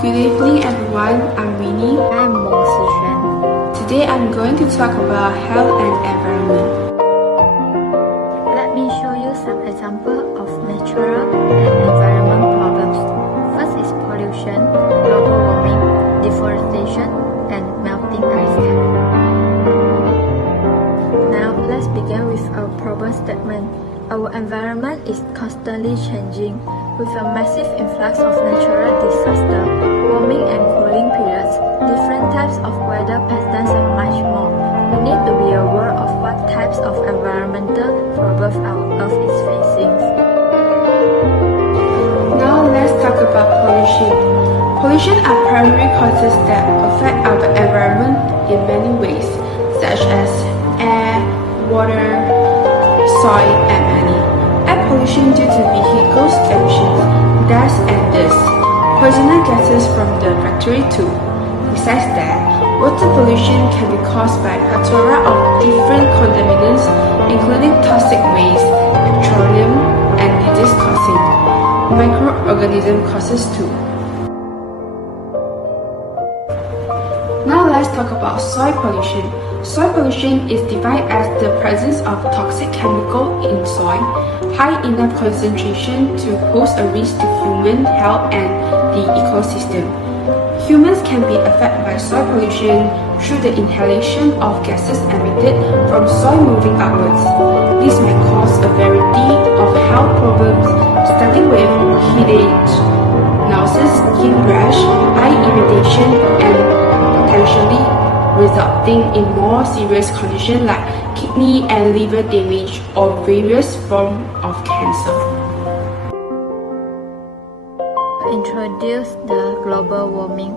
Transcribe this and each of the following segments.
Good evening everyone, I'm Winnie. I'm WONG SI XUAN. Today I'm going to talk about health and environment. Let me show you some examples of natural and environment problems. First is pollution, global warming, deforestation, and melting ice cap. Now let's begin with our problem statement. Our environment is constantly changing, with a massive influx of natural disasters, warming and cooling periods, different types of weather patterns, and much more. We need to be aware of what types of environmental problems our Earth is facing. Now let's talk about pollution. Pollution are primary causes that affect our environment in many ways, such as air, water, soil, and many. Air pollution due to vehicles emissions, dust and dust, poisonous gases from the factory too. Besides that, water pollution can be caused by a plethora of different contaminants, including toxic waste, petroleum, and disease-causing microorganism causes too. Now let's talk about soil pollution. Soil pollution is defined as the presence of toxic chemical in soil, high enough concentration to pose a risk to human health and the ecosystem. Humans can be affected by soil pollution through the inhalation of gases emitted from soil moving upwards. This may cause a variety of health problems, starting with headache, nausea, skin rash, eye irritation, and potentially resulting in more serious conditions like kidney and liver damage or various forms of cancer. Introduce the global warming.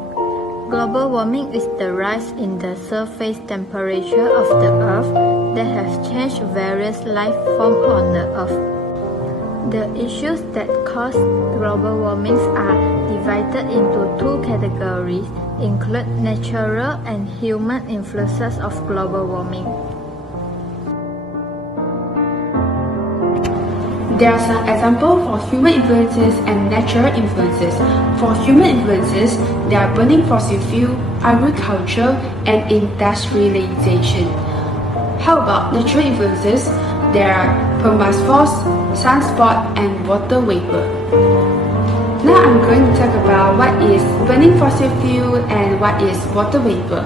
Global warming is the rise in the surface temperature of the Earth that has changed various life forms on the Earth. The issues that cause global warming are divided into two categories, include natural and human influences of global warming. There are some examples for human influences and natural influences. For human influences, they are burning fossil fuel, agriculture, and industrialization. How about natural influences? There are permafrost, sunspot, and water vapor. Now I'm going to talk about what is burning fossil fuel and what is water vapor.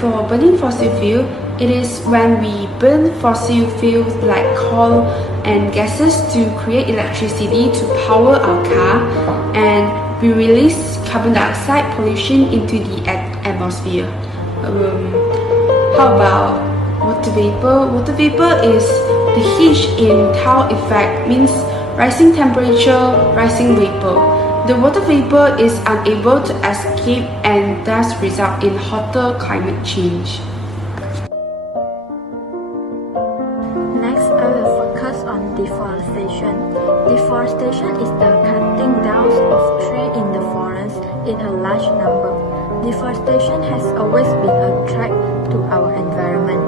For burning fossil fuel, it is when we burn fossil fuels like coal and gases to create electricity to power our car, and we release carbon dioxide pollution into the atmosphere. How about water vapor? Water vapor is the heat in thaw effect, means rising temperature, rising vapor. The water vapor is unable to escape and thus result in hotter climate change. Next, I will focus on deforestation. Deforestation is the cutting down of trees in the forest in a large number. Deforestation has always been a threat to our environment.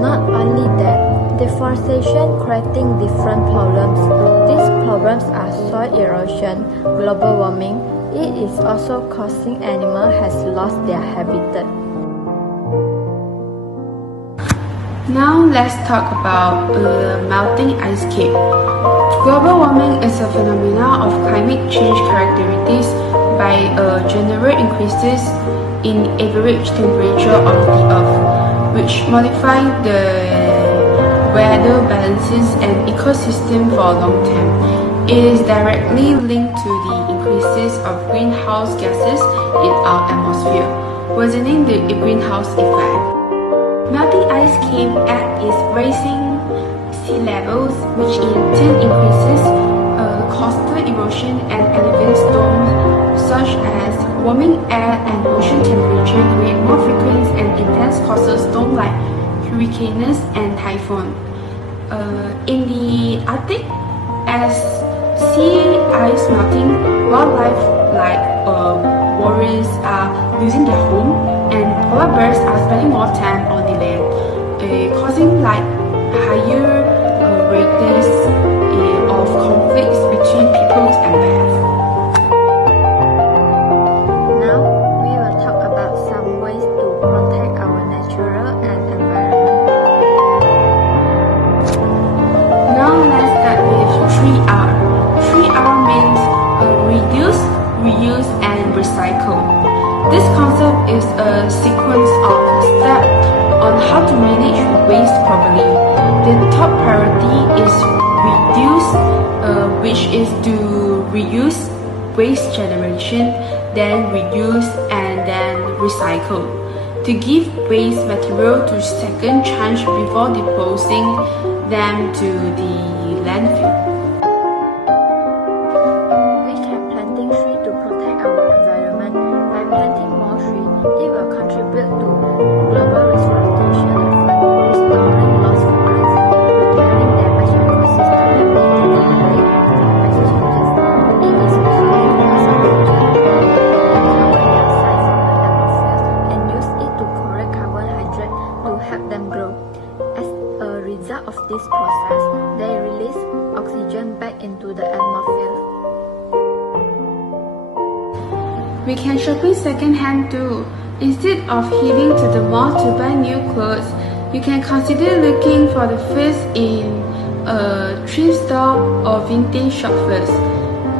Not only that, deforestation creating different problems. These problems are soil erosion, global warming. It is also causing animals has lost their habitat. Now let's talk about melting ice cap. Global warming is a phenomenon of climate change characterized by general increases in average temperature of the Earth, which modify the weather balances and ecosystem for a long time. It is directly linked to the increases of greenhouse gases in our atmosphere, worsening the greenhouse effect. Melting ice cap acts is raising sea levels, which in turn increases coastal erosion and elevates storms, such as warming air and ocean temperature create more frequent and intense coastal storms like hurricanes and typhoons. In the Arctic, as sea ice melting, wildlife like walrus are losing their home, and polar bears are spending more time on the land, causing like higher rates of conflicts between peoples and bears. reuse, and recycle. This concept is a sequence of steps on how to manage waste properly. The top priority is reduce, which is to reuse waste generation, then reuse, and then recycle. To give waste material to second chance before disposing them to the landfill. We can planting trees to protect our environment. By planting more trees, it will contribute to global reforestation effort, restoring lost forests, repairing damaged ecosystem, and mitigating climate changes. It is also giving us a opportunity to take carbon dioxide from the atmosphere and use it to correct carbohydrates to help them grow. As a result of this process, they release oxygen back into the atmosphere. We can shopping second-hand too. Instead of heading to the mall to buy new clothes, you can consider looking for the first in a thrift store or vintage shop first.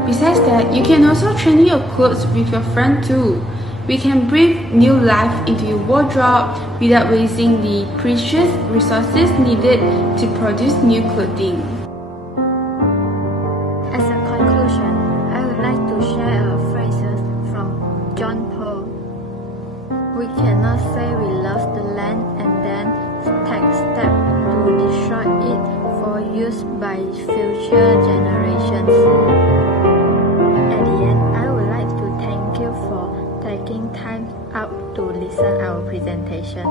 Besides that, you can also trade your clothes with your friend too. We can breathe new life into your wardrobe without wasting the precious resources needed to produce new clothing. As a conclusion, I would like to share a phrase from John Paul. We cannot say we love the land and then take steps to destroy it for use by future generations. At the end, I would like to thank you for taking time out to listen our presentation.